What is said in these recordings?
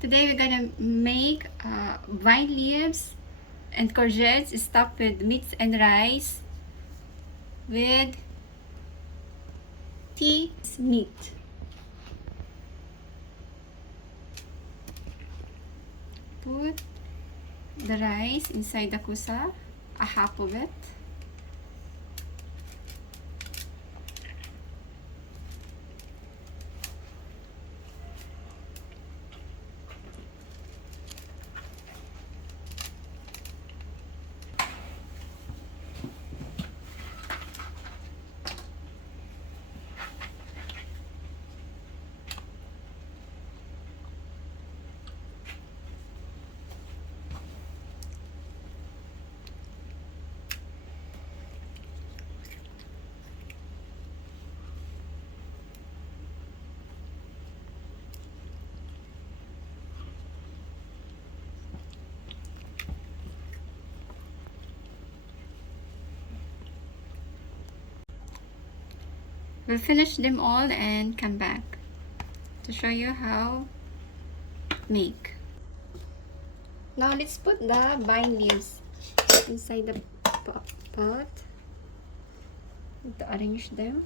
Today we're gonna make vine leaves and courgettes stuffed with meats and rice with tea meat. Put the rice inside the kusa, a half of it. We'll finish them all and come back to show you how to make. Now let's put the vine leaves inside the pot to arrange them.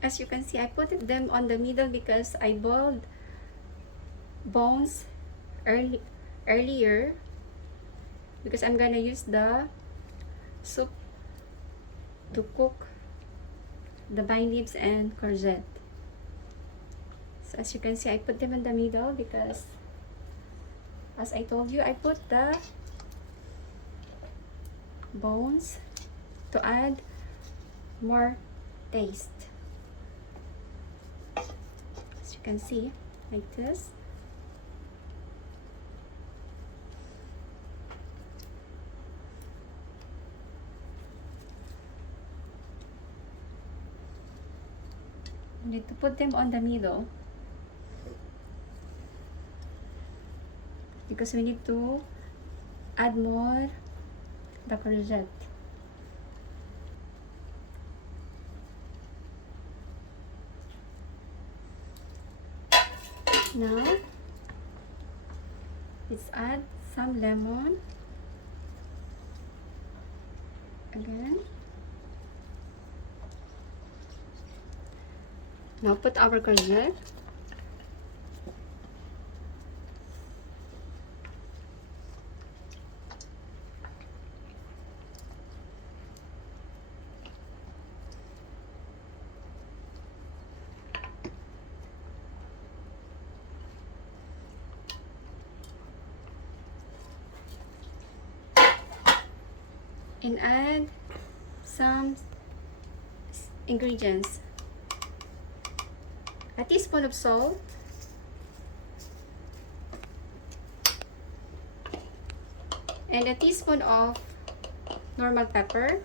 As you can see, I put them on the middle because I boiled bones earlier because I'm gonna use the soup to cook the vine leaves and courgette. So as you can see, I put them in the middle because, as I told you, I put the bones to add more taste. As you can see, like this. You need to put them on the middle because we need to add more the courgette. Now let's add some lemon again. Now put our courgette. And add some ingredients. A teaspoon of salt, and a teaspoon of normal pepper,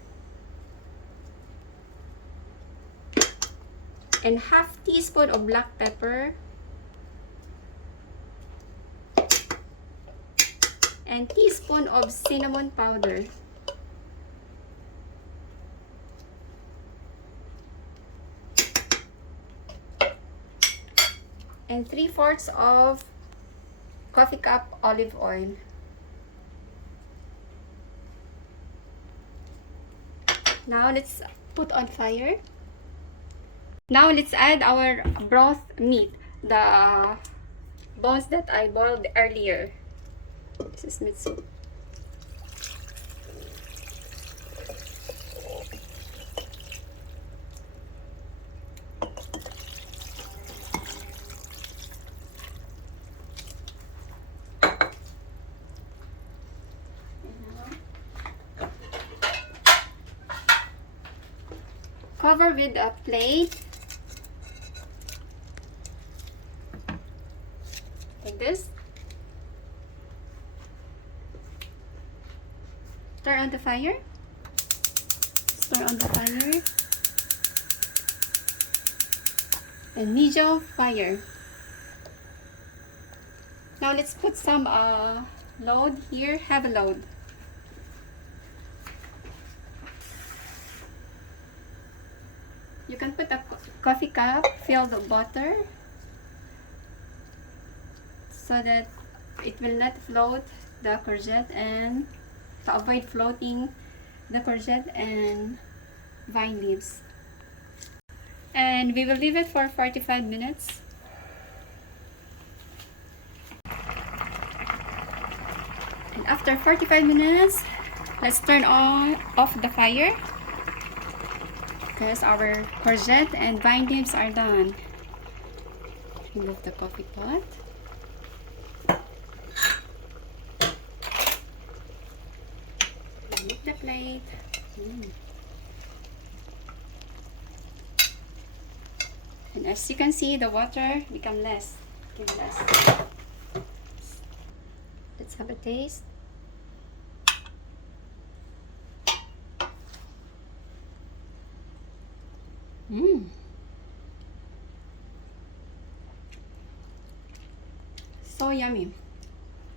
and half teaspoon of black pepper, and teaspoon of cinnamon powder. And 3/4 of coffee cup olive oil. Now let's put on fire. Now let's add our broth meat, the bones that I boiled earlier. This is meat soup. Cover with a plate like this. Turn on the fire. Turn on the fire. And medium fire. Now let's put some load here. Have a load. coffee cup filled with butter so that it will not float the courgette, and to avoid floating the courgette and vine leaves. And we will leave it for 45 minutes. And after 45 minutes, let's turn off the fire because our courgette and vine leaves are done. Remove the coffee pot. Remove the plate. And as you can see, the water become less. Let's have a taste. So yummy.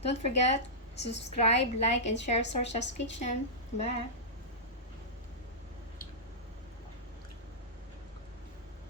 Don't forget to subscribe, like, and share Sorcha's Kitchen. Bye.